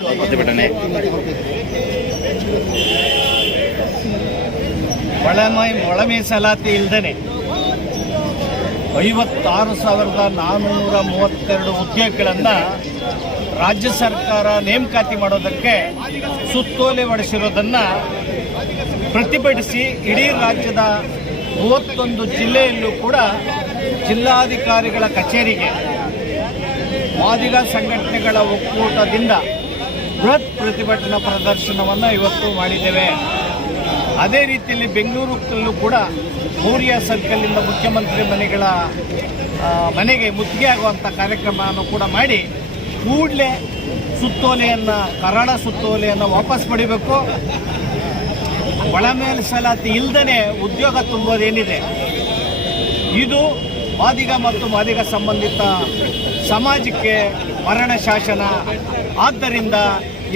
ಪ್ರತಿಭಟನೆ ಒಳ ಮೀಸಲಾತಿ ಇಲ್ಲದೇ 56,432 ಉದ್ಯೋಗಗಳನ್ನು ರಾಜ್ಯ ಸರ್ಕಾರ ನೇಮಕಾತಿ ಮಾಡೋದಕ್ಕೆ ಸುತ್ತೋಲೆ ಹೊಡೆಸಿರೋದನ್ನು ಪ್ರತಿಭಟಿಸಿ ಇಡೀ ರಾಜ್ಯದ 31 ಜಿಲ್ಲೆಯಲ್ಲೂ ಕೂಡ ಜಿಲ್ಲಾಧಿಕಾರಿಗಳ ಕಚೇರಿಗೆ ಮಾದಿಗ ಸಂಘಟನೆಗಳ ಒಕ್ಕೂಟದಿಂದ ಬೃಹತ್ ಪ್ರತಿಭಟನಾ ಪ್ರದರ್ಶನವನ್ನು ಇವತ್ತು ಮಾಡಿದ್ದೇವೆ. ಅದೇ ರೀತಿಯಲ್ಲಿ ಬೆಂಗಳೂರಲ್ಲೂ ಕೂಡ ಮೂರಿಯ ಸರ್ಕಲ್ನಿಂದ ಮುಖ್ಯಮಂತ್ರಿ ಮನೆಗೆ ಮುತ್ತಿಗೆ ಆಗುವಂಥ ಕಾರ್ಯಕ್ರಮವನ್ನು ಕೂಡ ಮಾಡಿ ಕೂಡಲೇ ಕರಾಳ ಸುತ್ತೋಲೆಯನ್ನು ವಾಪಸ್ ಪಡಿಬೇಕು. ಒಳ ಮೀಸಲಾತಿ ಇಲ್ಲದೇ ಉದ್ಯೋಗ ತುಂಬುವುದೇನಿದೆ ಇದು ಮಾದಿಗ ಮತ್ತು ಮಾದಿಗ ಸಂಬಂಧಿತ ಸಮಾಜಕ್ಕೆ ಮರಣ ಶಾಸನ. ಆದ್ದರಿಂದ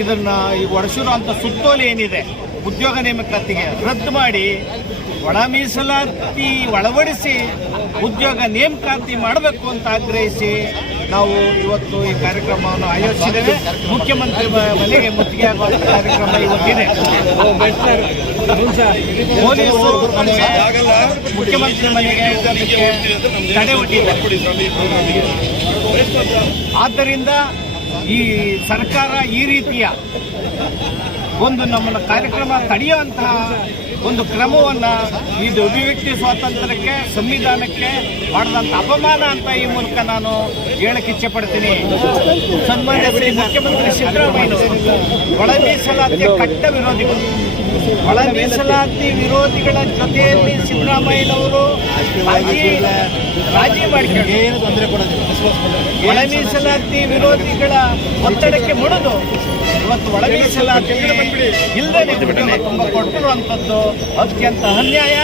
ಇದನ್ನು ಈ ಹೊಡೆಸಿರುವಂಥ ಸುತ್ತೋಲೆ ಏನಿದೆ ಉದ್ಯೋಗ ನೇಮಕಾತಿಗೆ ರದ್ದು ಮಾಡಿ ಒಳ ಮೀಸಲಾತಿ ಒಳಪಡಿಸಿ ಉದ್ಯೋಗ ನೇಮಕಾತಿ ಮಾಡಬೇಕು ಅಂತ ಆಗ್ರಹಿಸಿ ನಾವು ಇವತ್ತು ಈ ಕಾರ್ಯಕ್ರಮವನ್ನು ಆಯೋಜಿಸಿದ್ದೇವೆ. ಮುಖ್ಯಮಂತ್ರಿ ಮನೆಗೆ ಮುತ್ತಿಗೆ ಆಗುವಂಥ ಕಾರ್ಯಕ್ರಮ ಇವತ್ತಿದೆ. ಪೊಲೀಸರು ಮುಖ್ಯಮಂತ್ರಿ ಮನೆಗೆ ತಡೆ ಒಡ್ಡಿದ್ದಾರೆ. ಆದ್ದರಿಂದ ಈ ಸರ್ಕಾರ ಈ ರೀತಿಯ ಒಂದು ನಮ್ಮನ್ನು ಕಾರ್ಯಕ್ರಮ ತಡೆಯುವಂತಹ ಒಂದು ಕ್ರಮವನ್ನು ಇದು ಅಭಿವ್ಯಕ್ತಿ ಸ್ವಾತಂತ್ರ್ಯಕ್ಕೆ ಸಂವಿಧಾನಕ್ಕೆ ಮಾಡಿದಂಥ ಅಪಮಾನ ಅಂತ ಈ ಮೂಲಕ ನಾನು ಹೇಳಕ್ಕೆ ಇಚ್ಛೆ ಪಡ್ತೀನಿ. ಸನ್ಮಾನ್ಯ ಶ್ರೀ ಮುಖ್ಯಮಂತ್ರಿ ಸಿದ್ದರಾಮಯ್ಯನವರು ಒಳ ಮೀಸಲಾತಿಯ ಕಟ್ಟ ವಿರೋಧಿಗಳು. ಒಳ ಮೀಸಲಾತಿ ವಿರೋಧಿಗಳ ಜೊತೆಯಲ್ಲಿ ಸಿದ್ದರಾಮಯ್ಯನವರು ರಾಜಿ ಮಾಡಿಕೊಂಡು ಒಳ ಮೀಸಲಾತಿ ವಿರೋಧಿಗಳ ಒತ್ತಡಕ್ಕೆ ಮುಡಿದು ಇವತ್ತು ಒಳ ಮೀಸಲಾತಿ ಇಲ್ಲದೆ ತುಂಬ ಕೊಟ್ಟಿರುವಂಥದ್ದು ಅತ್ಯಂತ ಅನ್ಯಾಯ.